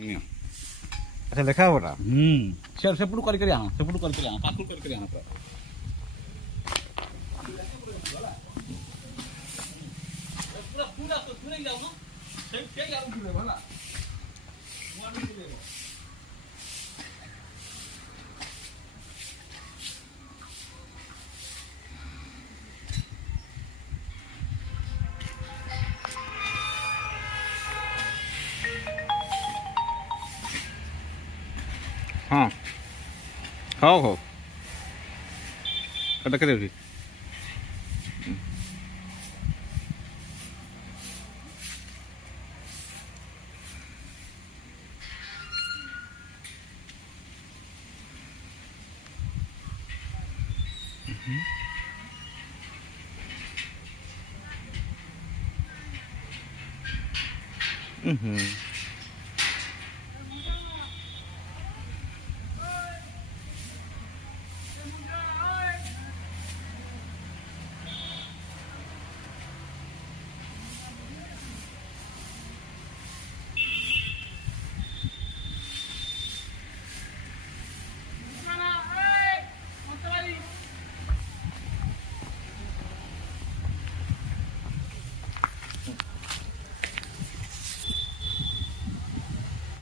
अच्छा देखा बोला ସେପଟୁ କରିକରି ଆଣ ସେପଟୁ କରିକରି ଆଣ ପାଖରୁ କରିକରି ଆଣ ପୁରା हाँ हो कटा करे उठी Mm-hmm.